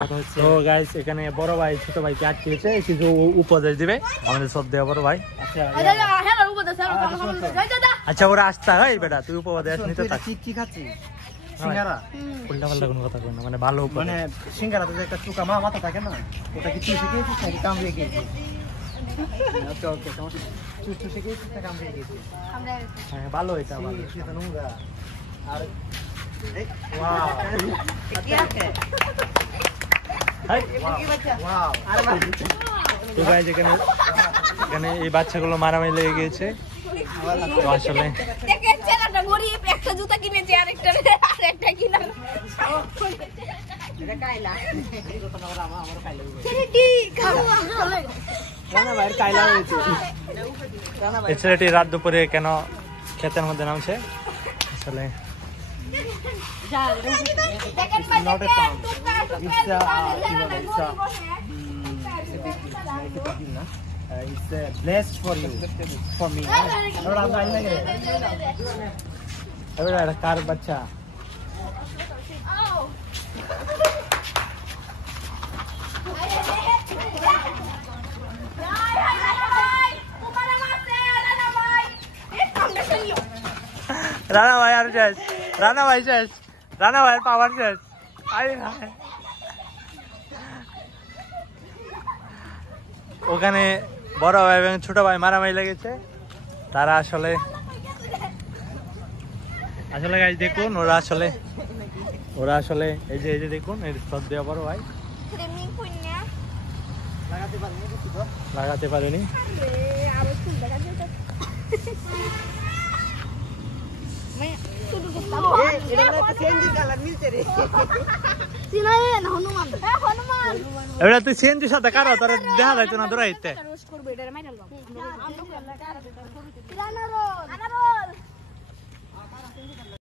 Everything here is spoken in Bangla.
তো গাইস এখানে বড় ভাই ছোট ভাইকে আটকেছে, কিছু উপদেশ দিবে আমাদের সব দেওয়া বড় ভাই। আচ্ছা ওরা আসতে হয় বেটা, তুই উপদেশ নিতে থাক। কি খাচ্ছি? সিঙ্গারা। উল্টা পাল্টা কোনো কথা কই না, মানে ভালো মানে সিঙ্গারাতে যে একটা চুকা মাথা থাকে না, ওটা কি তুই শিখিয়েছিস নাকি কামড়ে গিয়েছিস? ওকে ওকে, তুই শিখিয়েছিস না কামড়ে গিয়েছিস? হ্যাঁ ভালো, এটা ভালো। আর ওয়াও কি আছে? ওয়াও আরে ভাই, তো গাইস এখানে এই বাচ্চাগুলো মারামারি লেগে গিয়েছে। তো আসলে দেখেন ছেলেটা গরিব, একটা জুতা কিনেছে আরেকটা কিনা এটা কাইলা এই কথা না, আমার কাইলা ছেলেটি খাওয়া হলো না ভাই, কাইলা হয়েছে। এই ছেলেটি রাত দুপুরে কেন ক্ষেতের মধ্যে নামছে আসলে? দেখেন ভাই, Not a দেখেন pound. টুকরা It's blessed for you, for me. और आप गाड़ी लगे এবারে একটা কার বাচ্চা রানা ভাই আর শেষ, রানা ভাই শেষ, রানা ভাইয়ের পাওয়ার শেষ। ওখানে বড় ভাই এবং ছোট ভাই মারামারি লেগেছে। তারা আসলে গাইস দেখুন, ওরা আসলে এই যে দেখুন, এই সব দেওয়া বড় ভাই লাগাতে পারেনি। এবার তুই সিএনজির সাথে কারো তোর দেখা যাইতো না দৌড়াইতে।